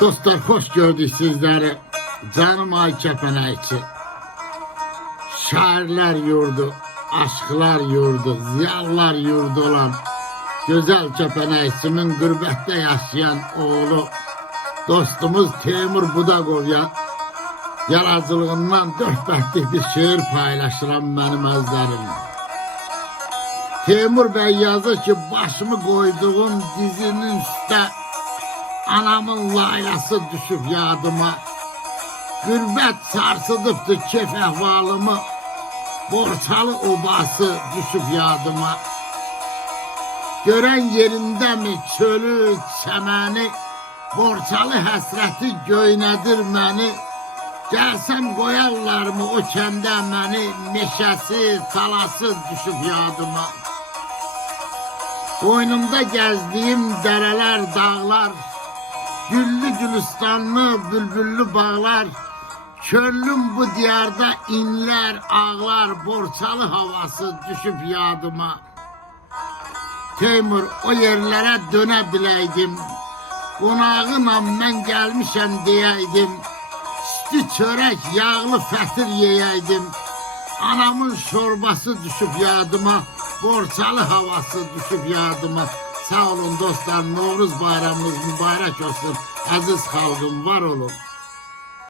Dostlar, hoş gördük sizleri. Canım ay Kəpənəkçi. Şairlər yurdu, aşklar yurdu, ziyalılar yurdu olan güzel Kəpənəkçimin qürbətdə yaşayan oğlu dostumuz Teymur Budaqovya yaradıcılığından dört bətlik bir şiir paylaşıram benim özlerim. Teymur Bey yazır ki, başımı koyduğum dizinin üstə anamın laylası düşüp yadıma. Gürbət sarsıdıbdı kef əhvalımı, Borçalı obası düşüp yadıma. Görən yerindəmi çölü, çəməni, Borçalı həsrəti göynədir məni. Gəlsəm qoyarlarmı o kəndə məni, Meşəsi, talası düşüp yadıma. Boynumda gəzdiyim dərələr, dağlar, güllü gülistanlı, bülbüllü bağlar, Könlüm bu diyarda inler, ağlar, Borçalı havası düşüp yadıma. Teymur, o yerlere döne bileydim, Qonağınam mən gəlmişəm deyəydim, Sütü çörək, yağlı fətir yeyəydim, Anamın şorbası düşüp yadıma, Borçalı havası düşüp yadıma. Sağ olun dostlar, Novruz bayramınız mübarek olsun. Aziz xalqım, var olun.